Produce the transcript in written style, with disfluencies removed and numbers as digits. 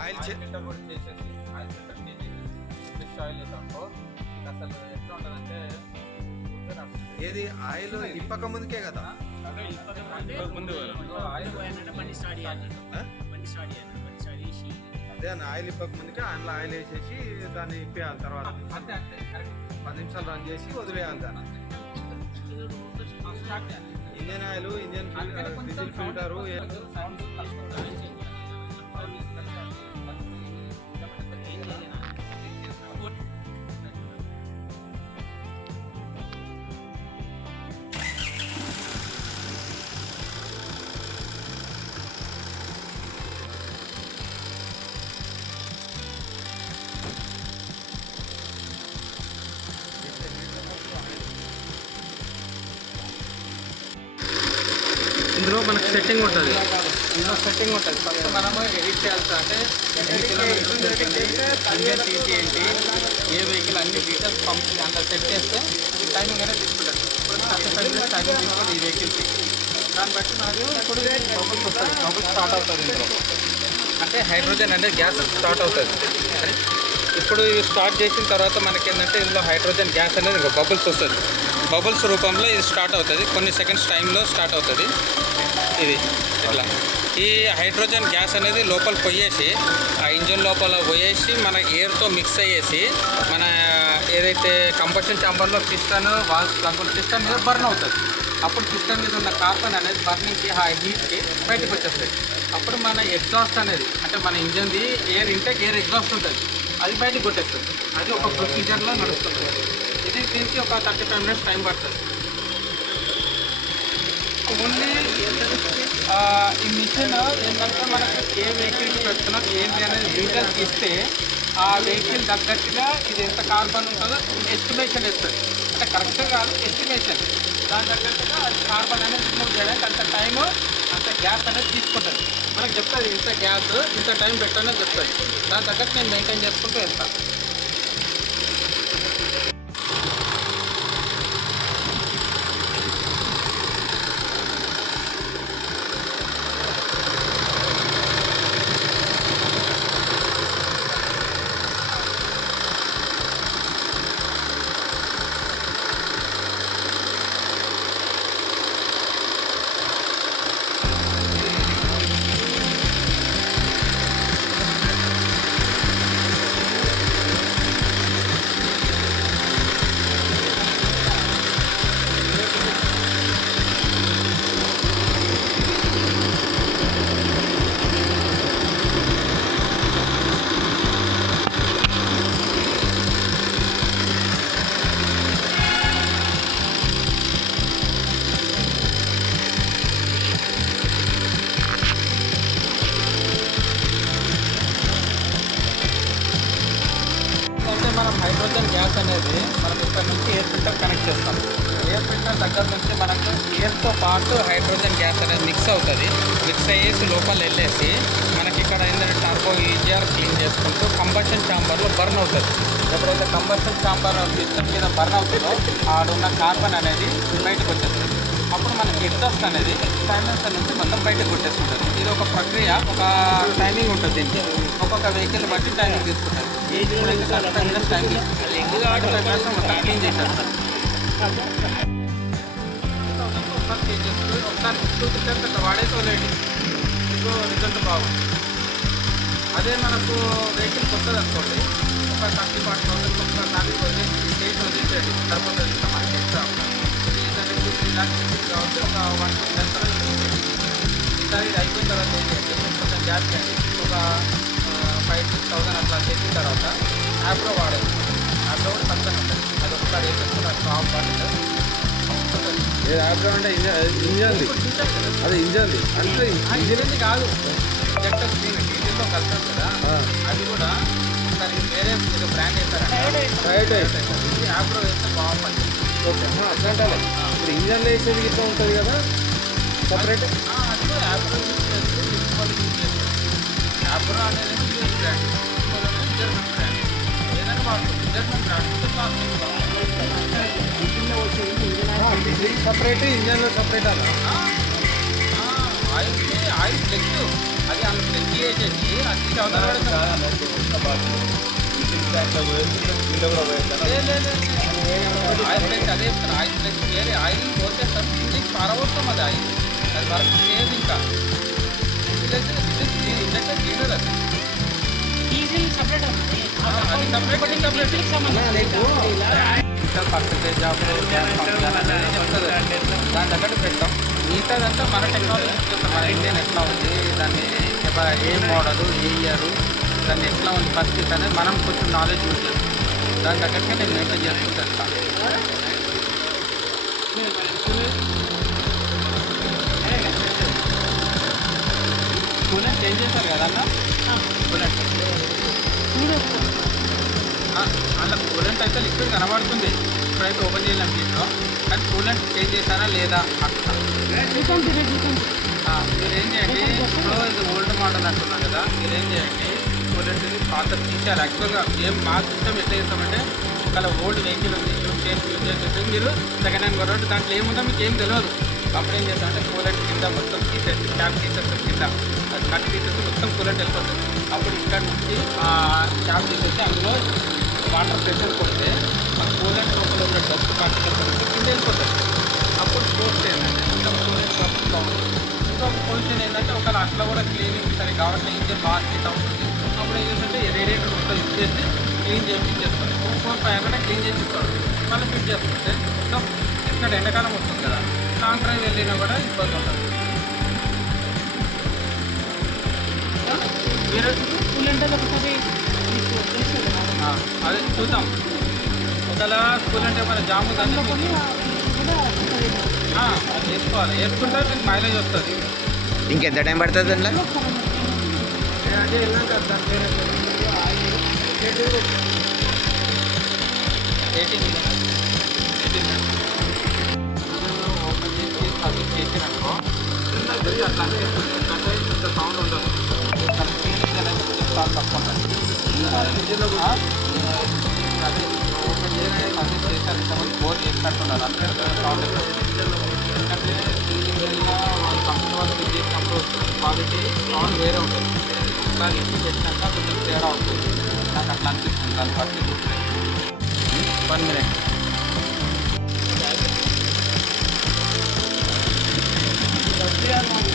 Oil filter కూడా చేసేసి oil filter చేసేసి ఫ్రెష్ ఆయిల్ వేసామనుకో అసలు ఎట్లా ఉంటుందంటే ఏది ఆయిల్ ఇప్పక ముందుకే కదా ముందు ఆయిల్ అదే అన్న ఆయిల్ ఇప్పక ముందుకే అందులో ఆయిల్ వేసేసి దాన్ని ఇప్పేయాలి. తర్వాత అంతే అంతే కరెక్ట్ 10 నిమిషాలు రన్ చేసి వదిలేయాలి దాన్ని. Engine oil, engine diesel filter ఇందులో మనకు సెట్టింగ్ ఉంటుంది. ఫస్ట్ మనము ఎడిట్ చేయాల్సి అంటే ఎన్ని కిలోమీటర్స్ జరిగింది, ఇంజన్ సీసీ ఏంటి, ఏ వెహికల్ అన్ని డీటెయిల్స్ పంపించి అంత సెట్ చేస్తే టైమింగ్ అనేది తీసుకుంటుంది. ఇప్పుడు 35 మినిట్స్ టైమింగ్ తీసుకోండి ఈ వెహికల్కి. దాన్ని బట్టి మనకు ఇప్పుడు బబుల్స్ వస్తుంది, బబుల్స్ స్టార్ట్ అవుతుంది. ఇందులో అంటే హైడ్రోజన్ అంటే గ్యాస్ స్టార్ట్ అవుతుంది. ఇప్పుడు ఇది స్టార్ట్ చేసిన తర్వాత మనకి ఏంటంటే ఇందులో హైడ్రోజన్ గ్యాస్ అనేది ఇంకా బబుల్స్ వస్తుంది. బబుల్స్ రూపంలో ఇది స్టార్ట్ అవుతుంది. కొన్ని సెకండ్స్ టైంలో స్టార్ట్ అవుతుంది. ఇది ఇట్లా ఈ హైడ్రోజన్ గ్యాస్ అనేది లోపల పోయేసి ఆ ఇంజన్ లోపల పోయేసి మన ఎయిర్తో మిక్స్ అయ్యేసి మన ఏదైతే కంబషన్ ఛాంబర్లో పిస్టన్ వాల్స్ ప్లగ్ పిస్టన్ మీద బర్న్ అవుతుంది. అప్పుడు పిస్టన్ మీద ఉన్న కార్బన్ అనేది బర్నింగ్కి ఆ హీట్కి బయటకు వచ్చేస్తుంది. అప్పుడు మన ఎగ్జాస్ట్ అనేది అంటే మన ఇంజన్ది ఎయిర్ ఇంటేక్ ఎయిర్ ఎగ్జాస్ట్ ఉంటుంది, అది బయటకు కొట్టేస్తుంది. అది ఒక ప్రొసీజర్లో నడుస్తుంది. ఇది దీనికి ఒక 35 మినిట్స్ టైం పడుతుంది. ఓన్లీ ఈ మిషన్ ఏంటంటే మనకు ఏ వెహికల్కి పెడుతున్నాం ఏంటి అనేది డీటెయిల్స్ ఇస్తే ఆ వెహికల్ తగ్గట్టుగా ఇది ఎంత కార్బన్ ఉంటుందో ఎస్టిమేషన్ ఇస్తుంది. అంటే కరెక్ట్గా కాదు, ఎస్టిమేషన్. దాని తగ్గట్టుగా అది కార్బన్ అనేది రిమూవ్ చేయడానికి అంత టైము అంత గ్యాస్ అనేది తీసుకుంటుంది. మనకు చెప్తుంది ఇంత గ్యాస్ ఇంత టైం పెట్టానో చెప్తుంది. దాని తగ్గట్టు నేను మెయింటైన్ చేసుకుంటూ వెళ్తాను. మనం హైడ్రోజన్ గ్యాస్ అనేది మనం ఇక్కడ నుంచి ఎయిర్ ఫిల్టర్ కనెక్ట్ చేస్తాం. ఎయిర్ ఫిల్టర్ దగ్గర నుంచి మనకు ఎయిర్తో పాటు హైడ్రోజన్ గ్యాస్ అనేది మిక్స్ అవుతుంది. మిక్స్ అయ్యేసి లోపల వెళ్ళేసి మనకి ఇక్కడ ఏంటంటే టర్బో ఈజీఆర్ క్లీన్ చేసుకుంటూ కంబషన్ ఛాంబర్లో బర్న్ అవుతుంది. ఎప్పుడైతే కంబషన్ ఛాంబర్ సిస్టమ్ మీద బర్న్ అవుతుందో ఆడున్న కార్బన్ అనేది బయటకు వచ్చేస్తుంది. అప్పుడు మనకి ఎగ్జాస్ట్ అనేది సైలెన్సర్ నుంచి మొత్తం బయటకు కొట్టేస్తుంటుంది. ఇది ఒక ప్రక్రియ, ఒక టైమింగ్ ఉంటుంది. దీనికి ఒక్కొక్క వెహికల్ బట్టి టైమింగ్ తీసుకుంటుంది. ఇప్పుడైతే 35 మినిట్స్ టైం మొత్తం క్లీన్ చేసేస్తారు. ఒకసారి చేసేస్తూ ఒకసారి 2-3 టైమ్స్ అట్లా వాడేసి వదిలేండి, మీకు రిజల్ట్ బాగుంది. అదే మనకు వెహికల్ కొత్తది అనుకోండి, ఒక 30-40,000 ఒకసారి వదిలేసి స్టేజ్ వదిలేసేయండి. తర్వాత మనకి ఎక్స్ట్రా 2-3 lakhs కాబట్టి ఒక 1-2 lakhs ఈసారి ఇది అయిపోయిన తర్వాత ఏం చేయండి, కొంచెం గ్యాస్ చేయండి. ఒక 5-6,000 అట్లా చేసిన తర్వాత యాప్లో వాడేది. యాప్లో కూడా తక్కువ ఉంటుంది. అది ఒకసారి వేసేసుకుని అది టాప్ బాటిల్ యాప్లో అంటే ఇంజన్ది, అదే ఇంజన్ది అంటే ఇంజన్ కాదు, జస్ట్ స్క్రీన్ డీజిల్తో కలుస్తుంది కదా, అది కూడా ఒకసారి వేరే ఏదో బ్రాండ్ వేస్తారా ఇది యాప్లో వేస్తే బాగుంటుంది. ఓకే అట్లా ఇప్పుడు ఇంజన్లో వేసేది ఇట్లా ఉంటుంది కదా సపరేట్. అది కూడా యాప్లో యూజ్ చేస్తే యూజ్ చేస్తారు. యాప్లో అనేది బ్రాండ్, జర్మన్ బ్రాండ్ ఏదైనా వాడుతుంది. డీజిల్ సపరేట్ ఇంజన్లో సపరేట్ అలా ఆయిల్ ఫ్లెక్స్ అది అంత ఫ్లెక్స్ చేసేసి అది ఆయిల్ ఫ్లెక్స్ అదే చెప్తాను ఆయిల్ ఫ్లెక్స్ వేరే ఆయిల్ పోసేస్తారు ఇంటికి పారవస్తాం అది ఆయిల్ అది వరకు చేయదు ఇంకా ఇండక్షన్ క్లీనర్ అది డీజిల్ సపరేట్ అవుతుంది అది సపరేట్ పర్సెంటేజ్ ఆఫ్ చెప్తుంది దాని దగ్గర పెట్టాం మిగతాదంతా మన టెక్నాలజీ చూస్తాం మన ఇండియన్ ఎట్లా ఉంది దాన్ని ఏ మోడలు ఏ ఇయర్ దాన్ని ఎట్లా ఉంది పరిస్థితి అనేది మనం కొంచెం నాలెడ్జ్ యూజ్ చేస్తాం దాని దగ్గరకే నేను మెయింటైన్ చేసుకుంటూ వెళ్తాను కూలెంట్ చేంజ్ చేశారు కదా అన్న కూలెంట్ అలా కూలెంట్ అయితే లిక్విడ్ కనబడుతుంది ఇప్పుడైతే ఓపెన్ చేయలేము దీంట్లో కానీ కూలెంట్ చేంజ్ చేశారా లేదా అట్లా మీరు ఏం చేయండి ఇప్పుడు ఇది ఓల్డ్ మోడల్ అంటున్నాను కదా మీరు ఏం చేయండి కూలెంట్ పాత తీసేయాలి యాక్చువల్గా ఏం మా సిస్టమ్ ఎట్లా చేస్తామంటే ఒకవేళ ఓల్డ్ వెహికల్ ఉంది యూజ్ చేసి మీరు సెకండ్ హ్యాండ్ కొనవచ్చు దాంట్లో ఏముందో మీకు ఏం తెలియదు అప్పుడు ఏం చేస్తామంటే కూలెంట్ కింద మొత్తం తీసేసి క్యాప్ తీసేస్తారు కింద అది కట్ తీసేసి మొత్తం కూలెంట్ వెళ్ళిపోతుంది అప్పుడు ఇక్కడ నుంచి క్యాప్ తీసేసి అందులో వాటర్ ప్రెషర్ కొడితే ఆ కూలెంట్ లోపల ఉన్న డస్ట్ పార్టికల్స్ కింద వెళ్ళిపోతుంది అప్పుడు పోస్ట్ ఏంటంటే మొత్తం కూలెంట్ ప్రాసెస్ బాగుంటుంది ఇంకొక పొజిషన్ ఏంటంటే ఒకవేళ అట్లా కూడా క్లీనింగ్ సరే కాబట్టి ఇంజన్ బాగా హీట్ అవుతుంది అప్పుడు ఏంటంటే రేడియేటర్ మొత్తం యూజ్ చేసి క్లీన్ చేసి చేస్తారు 4-5 క్లీన్ చేసి ఇస్తాడు మళ్ళీ ఫిట్ చేసుకుంటే మొత్తం ఇక్కడ ఎండాకాలం వస్తుంది కదా లాంగ్ డ్రైవ్ వెళ్ళినా కూడా ఇబ్బంది ఉంటుంది మీరు అదే చూద్దాం ఒకవేళ స్కూల్ అంటే మన జాము దాన్ని అది వేసుకోవాలి వేసుకుంటే మీకు మైలేజ్ వస్తుంది ఇంకెంత టైం పడుతుంది అందులో అదే వెళ్ళాక దాని 18 minutes ఓపెన్ చేసి సర్వీస్ చేసిననుకో అట్లా అనిపిస్తుంది ఎందుకంటే ఇంత సౌండ్ ఉండదు ఫీలింగ్ అనేది కొంచెం చాలా తక్కువ ఉంటుంది అదే ఓపెన్ చేయగానే సర్వీస్ చేశారు ఇంతమంది బోర్ చేసినట్టున్నారు అందుకే సౌండ్ ఎందుకంటే ఇండివిజువల్గా వాళ్ళు కంపెనీ వాళ్ళు ఫిట్ చేసినప్పుడు క్వాలిటీ సౌండ్ వేరే ఉంటుంది ఒకసారి ఇంటికి పెట్టినాక కొంచెం తేడా ఉంటుంది నాకు అట్లా అనిపిస్తుంది దాన్ని బట్టి చూస్తే 1 minute Yeah.